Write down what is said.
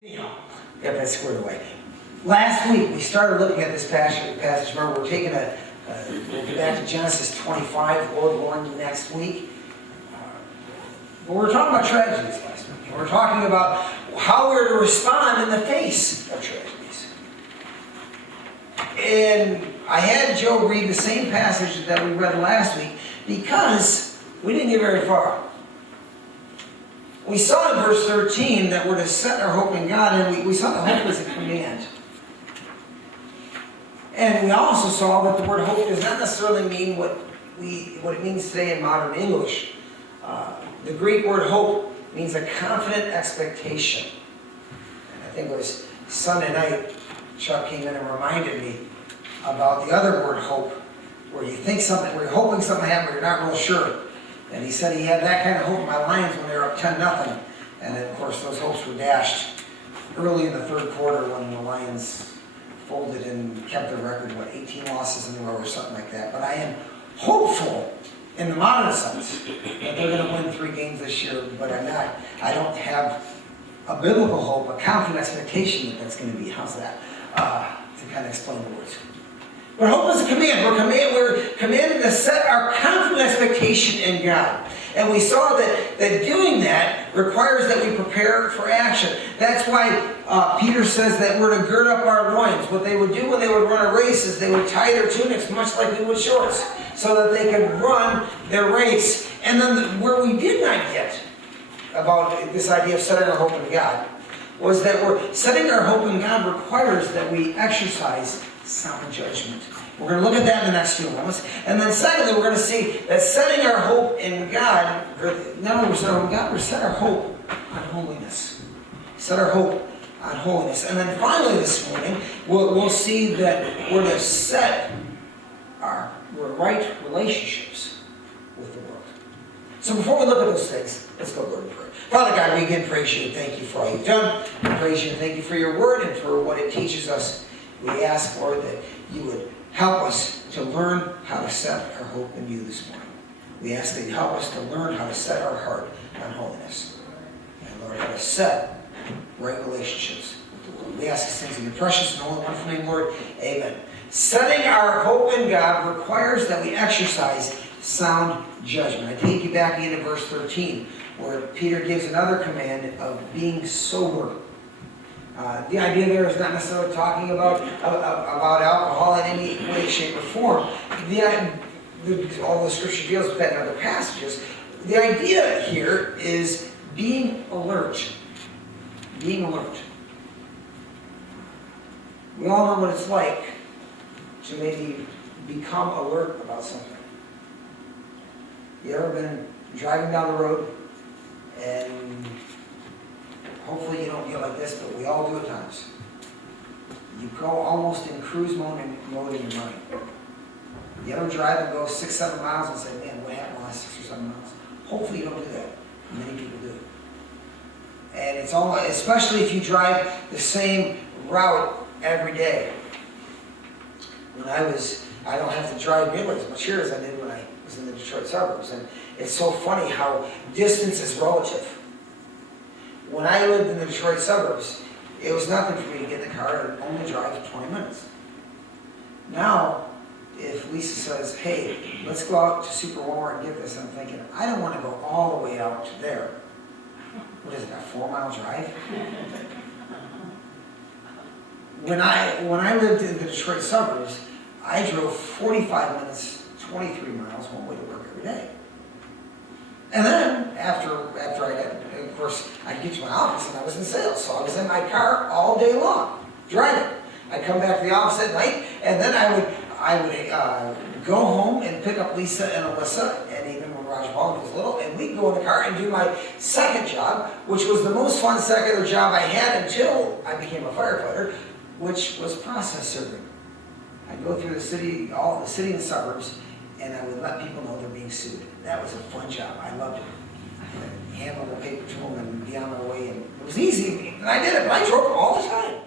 Anyhow, got that squared away. Last week we started looking at this passage where we're taking we'll get back to Genesis 25, Lord willing, next week. But we were talking about tragedies last week. We were talking about how we're to respond in the face of tragedies. And I had Joe read the same passage that we read last week because we didn't get very far. We saw in verse 13 that we're to set our hope in God, and we saw that hope as a command. And we also saw that the word hope does not necessarily mean what it means today in modern English. The Greek word hope means a confident expectation. And I think it was Sunday night, Chuck came in and reminded me about the other word hope, where you think something, where you're hoping something happens, but you're not real sure. And he said he had that kind of hope in my Lions when they were up 10-0. And then, of course, those hopes were dashed early in the third quarter when the Lions folded and kept their record, 18 losses in a row or something like that. But I am hopeful in the modern sense that they're going to win 3 games this year, but I don't have a biblical hope, a confident expectation that that's going to be. How's that? To kind of explain the words. But hope is a command. We're commanded to set our confident expectation in God. And we saw that doing that requires that we prepare for action. That's why Peter says that we're to gird up our loins. What they would do when they would run a race is they would tie their tunics much like we would shorts, so that they could run their race. And then where we did not get about this idea of setting our hope in God was that setting our hope in God requires that we exercise sound judgment. We're going to look at that in the next few moments. And then secondly, we're going to see that setting our hope in God, not only set our hope in God, we set our hope on holiness. Set our hope on holiness. And then finally this morning, we'll see that we're to set our right relationships with the world. So before we look at those things, let's go to prayer. Father God, we again praise you and thank you for all you've done. We praise you and thank you for your word and for what it teaches us. We ask, Lord, that you would help us to learn how to set our hope in you this morning. We ask that you help us to learn how to set our heart on holiness. And Lord, how to set right relationships with the world. We ask these things in your precious and holy wonderful name, Lord. Amen. Setting our hope in God requires that we exercise sound judgment. I take you back into verse 13, where Peter gives another command of being sober. The idea there is not necessarily talking about alcohol in any way, shape, or form. All the scripture deals with that in other passages. The idea here is being alert. Being alert. We all know what it's like to maybe become alert about something. You ever been driving down the road and hopefully you don't get like this, but we all do at times. You go almost in cruise mode in your mind. You ever drive and go 6-7 miles and say, man, what happened last 6 or 7 miles? Hopefully you don't do that. Many people do. And it's all, especially if you drive the same route every day. When I don't have to drive nearly as much here as I did when I was in the Detroit suburbs. And it's so funny how distance is relative. When I lived in the Detroit suburbs, it was nothing for me to get in the car and only drive 20 minutes. Now, if Lisa says, hey, let's go out to Super Walmart and get this, I'm thinking, I don't want to go all the way out to there. What is it, a 4-mile drive? When I lived in the Detroit suburbs, I drove 45 minutes, 23 miles one way to work every day. And then, after I got, of course, I'd get to my office and I was in sales, so I was in my car all day long, driving. I'd come back to the office at night, and then I would go home and pick up Lisa and Alyssa, and even when Raj Paul was little, and we'd go in the car and do my second job, which was the most fun secular job I had until I became a firefighter, which was process serving. I'd go through the city and the suburbs, and I would let people know they're being sued. That was a fun job. I loved it. I handled the paper to them and be on my way. And it was easy. And I did it. I drove all the time.